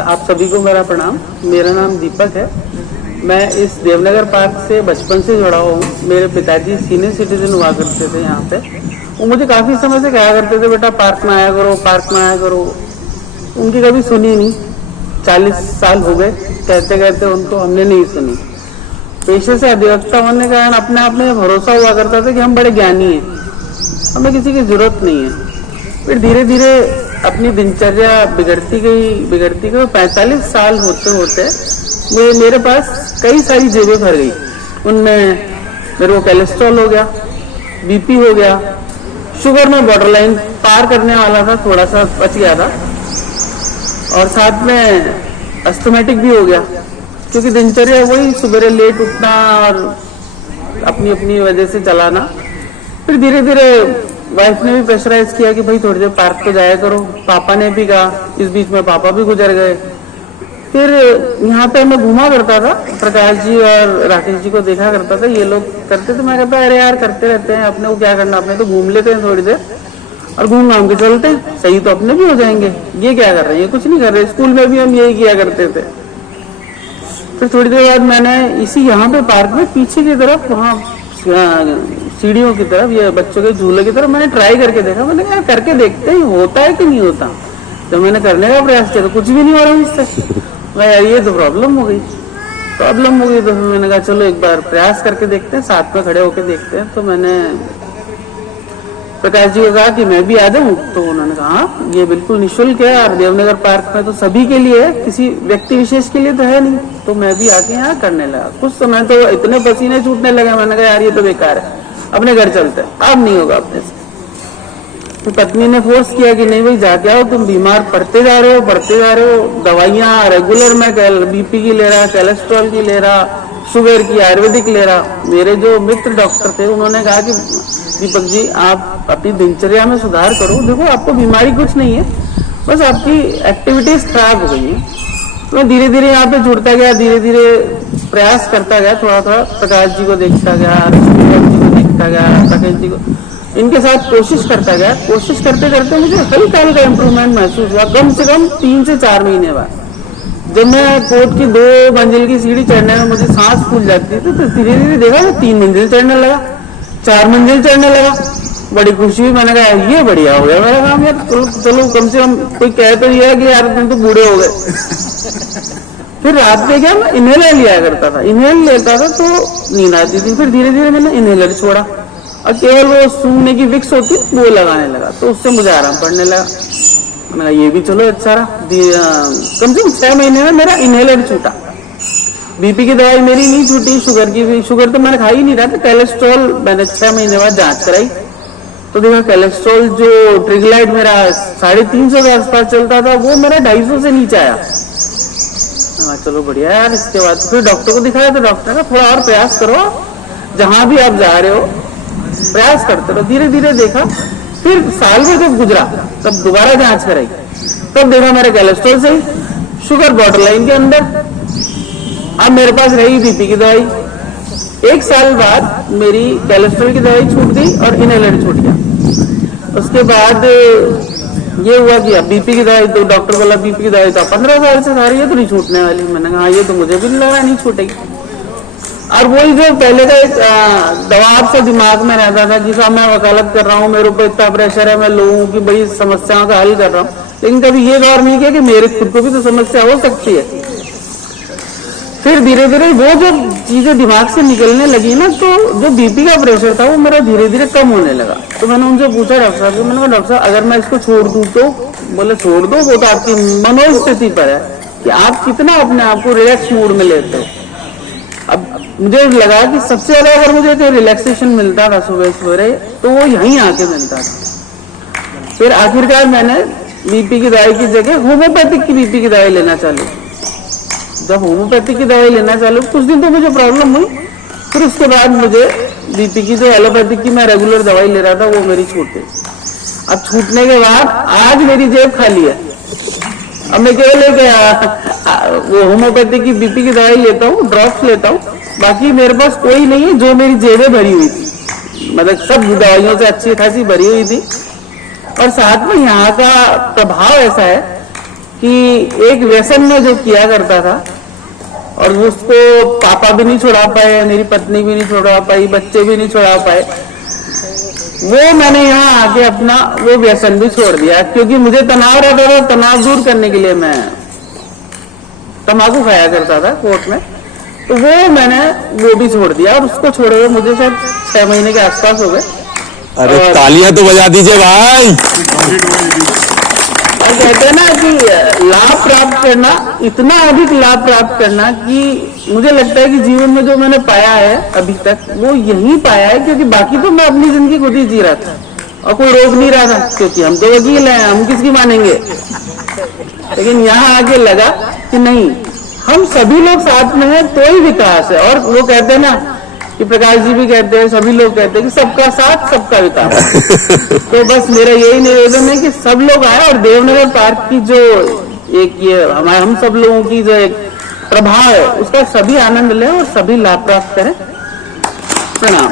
आप सभी को मेरा प्रणाम। मेरा नाम दीपक है। मैं इस देवनगर पार्क से बचपन से जुड़ा हुआ हूँ। मेरे पिताजी सीनियर सिटीजन हुआ करते थे यहाँ पे। वो मुझे काफ़ी समय से कहा करते थे, बेटा पार्क में आया करो, पार्क में आया करो। उनकी कभी सुनी नहीं। 40 साल हो गए कहते कहते उनको हमने नहीं सुनी। पेशे से अधिवक्ता होने के कारण अपने आप में भरोसा हुआ करता था कि हम बड़े ज्ञानी हैं, हमें किसी की जरूरत नहीं है। फिर धीरे धीरे अपनी दिनचर्या बिगड़ती गई। 45 साल होते होते मेरे पास कई सारी जेबें भर गई। उनमें मेरे को कोलेस्ट्रॉल हो गया, बीपी हो गया, शुगर में बॉर्डरलाइन पार करने वाला था, थोड़ा सा बच गया था, और साथ में अस्थमेटिक भी हो गया, क्योंकि दिनचर्या वही सुबह लेट उठना और अपनी अपनी वजह से चलाना। फिर धीरे धीरे वाइफ ने भी प्रेशराइज किया कि भाई थोड़ी देर पार्क तो जाया करो। पापा ने भी कहा, इस बीच में पापा भी गुजर गए। फिर यहाँ पे मैं घूमा करता था, प्रकाश जी और राकेश जी को देखा करता था, ये लोग करते थे। मैं कहता अरे यार करते रहते हैं, अपने को क्या करना, अपने तो घूम लेते हैं थोड़ी देर और घूम घाम के चलते हैं, सही तो अपने भी हो जाएंगे। ये क्या कर रहे हैं, ये कुछ नहीं कर रहे। स्कूल में भी हम यही किया करते थे। फिर थोड़ी देर बाद मैंने इसी यहाँ पे पार्क में पीछे की तरफ, वहाँ सीढ़ियों की तरफ, ये बच्चों के झूले की तरफ मैंने ट्राई करके देखा। मैंने कहा करके देखते हैं होता है कि नहीं होता। जब मैंने करने का प्रयास किया तो कुछ भी नहीं हो रहा मुझसे। मैं यार ये तो प्रॉब्लम हो गई। तो फिर मैंने कहा चलो एक बार प्रयास करके देखते हैं, साथ में खड़े होकर देखते हैं। तो मैंने प्रकाश जी को कहा कि मैं भी आ जाऊं। तो उन्होंने कहा हाँ, ये बिल्कुल निःशुल्क है और देवनगर पार्क में तो सभी के लिए है, किसी व्यक्ति विशेष के लिए तो है नहीं। तो मैं भी आके यहाँ करने लगा। कुछ समय तो इतने पसीने छूटने लगे, मैंने कहा यार ये तो बेकार है, अपने घर चलते हैं, अब नहीं होगा अपने से। तो पत्नी ने फोर्स किया कि नहीं भाई जाके आओ, तुम बीमार पड़ते जा रहे हो। दवाइयाँ रेगुलर मैं बीपी की ले रहा, कोलेस्ट्रॉल की ले रहा, शुगर की आयुर्वेदिक ले रहा। मेरे जो मित्र डॉक्टर थे उन्होंने कहा कि दीपक जी आप अपनी दिनचर्या में सुधार करो, देखो आपको बीमारी कुछ नहीं है, बस आपकी एक्टिविटीज खराब हो गई है। तो मैं धीरे धीरे यहाँ पे जुड़ता गया, धीरे धीरे प्रयास करता गया, थोड़ा थोड़ा प्रकाश जी को देखता गया, जी को देखता गया, राकेश जी को, इनके साथ कोशिश करता गया। कोशिश करते करते मुझे हल्का हल्का इम्प्रूवमेंट महसूस हुआ। कम से कम 3 से 4 महीने बाद जब मैं कोर्ट की 2 मंजिल की सीढ़ी चढ़ने में मुझे सांस फूल जाती थी, तो धीरे धीरे देखा मैं 3 मंजिल चढ़ने लगा, 4 मंजिल चढ़ने लगा। बड़ी खुशी हुई। मैंने कहा ये बढ़िया हो गया मेरा काम यार, चलो कम से कम कोई कह तो दिया कि यार तुम तो बूढ़े हो गए। फिर रात में क्या, मैं इनहेलर लिया करता था, इनहेलर लेता था तो नींद आती थी। फिर धीरे धीरे मैंने इनहेलर छोड़ा और केवल वो सूंघने की विक्स होती वो लगाने लगा, तो उससे मुझे आराम पड़ने लगा। मैंने कहा ये भी चलो अच्छा रहा। कम से कम 6 महीने में मेरा इनहेलर छूटा। बीपी की दवाई मेरी नहीं छूटी, शुगर की भी, शुगर तो मैंने खा ही नहीं रहा था। कोलेस्ट्रॉल मैंने 6 महीने बाद जांच कराई तो देखा कोलेस्ट्रॉल जो ट्रिग्लाइड मेरा 350 के आसपास चलता था, वो मेरा 250 से नीचे आया। चलो बढ़िया यार। इसके बाद फिर डॉक्टर को दिखाया तो डॉक्टर ने थोड़ा और प्रयास करो, जहां भी आप जा रहे हो प्रयास करते रहो। धीरे धीरे देखा, फिर साल में जब गुजरा तब दोबारा जांच कराई, तब देखा मेरे कोलेस्ट्रॉल सही, शुगर बॉर्डरलाइन के अंदर। अब मेरे पास रही बीपी की दवाई। 1 साल बाद मेरी कोलेस्ट्रॉल की दवाई छूट गई और इनहेलर छूट गया। उसके बाद ये हुआ कि अब बीपी की दवाई, तो डॉक्टर बोला बीपी की दवाई तो 15 साल से खा रही है तो नहीं छूटने वाली। मैंने कहा ये तो मुझे भी नहीं लगा नहीं छूटेगी। और वही जो पहले का एक दबाव सा दिमाग में रहता था कि साहब मैं वकालत कर रहा हूँ, मेरे ऊपर इतना प्रेशर है, मैं लोगों की बड़ी समस्याओं का हल कर रहा हूँ, लेकिन कभी ये गौर नहीं किया कि मेरे खुद को भी तो समस्या हो सकती है। फिर धीरे धीरे वो जो चीजें दिमाग से निकलने लगी ना, तो जो बीपी का प्रेशर था वो मेरा धीरे धीरे कम होने लगा। तो मैंने उनसे पूछा डॉक्टर साहब, मैंने कहा डॉक्टर साहब अगर मैं इसको छोड़ दूं तो? बोले छोड़ दो, वो तो आपकी मनोस्थिति पर है कि आप कितना अपने आप को रिलैक्स मूड में लेते हो। अब मुझे लगा कि सबसे ज्यादा अगर मुझे कोई रिलैक्सेशन मिलता था सुबह सवेरे तो वो यहीं आके मिलता था। फिर आखिरकार मैंने बीपी की दवाई की जगह होम्योपैथिक की बीपी की दवाई लेना चालू। जब होम्योपैथिक की दवाई लेना चालू, कुछ दिन तो मुझे प्रॉब्लम हुई, फिर उसके बाद मुझे बीपी की जो एलोपैथिक की मैं रेगुलर दवाई ले रहा था वो मेरी छूट गई। अब छूटने के बाद आज मेरी जेब खाली है। अब मैं केवल वो होम्योपैथिक की बीपी की दवाई लेता हूँ, ड्रॉप्स लेता हूँ, बाकी मेरे पास कोई नहीं है। जो मेरी जेबें भरी हुई थी, मतलब सब दवाइयों से अच्छी खासी भरी हुई थी। और साथ में यहाँ का प्रभाव ऐसा है कि एक व्यसन में जो किया करता था और उसको पापा भी नहीं छुड़ा पाए, मेरी पत्नी भी नहीं छुड़ा पाई, बच्चे भी नहीं छुड़ा पाए, वो मैंने यहाँ आके अपना वो व्यसन भी छोड़ दिया। क्योंकि मुझे तनाव रहता था, तनाव दूर करने के लिए मैं तंबाकू खाया करता था कोर्ट में, तो वो मैंने वो भी छोड़ दिया और उसको छोड़े हुए मुझे शायद 6 महीने के आसपास हो गए। अरे तालियां तो बजा दीजिए भाई। और कहते हैं ना कि लाभ प्राप्त करना, इतना अधिक लाभ प्राप्त करना कि मुझे लगता है कि जीवन में जो मैंने पाया है अभी तक वो यही पाया है, क्योंकि बाकी तो मैं अपनी जिंदगी खुद ही जी रहा था और कोई रोक नहीं रहा था, क्योंकि हम तो वकील हैं, हम किसकी मानेंगे। लेकिन यहाँ आके लगा कि नहीं, हम सभी लोग साथ में हैं तो ही विकास है। और वो कहते हैं ना कि प्रकाश जी भी कहते हैं, सभी लोग कहते हैं कि सबका साथ सबका विकास। तो बस मेरा यही निवेदन है कि सब लोग आए और देवनगर पार्क की जो एक ये हम सब लोगों की जो एक प्रभाव है उसका सभी आनंद लें और सभी लाभ प्राप्त करें। प्रणाम।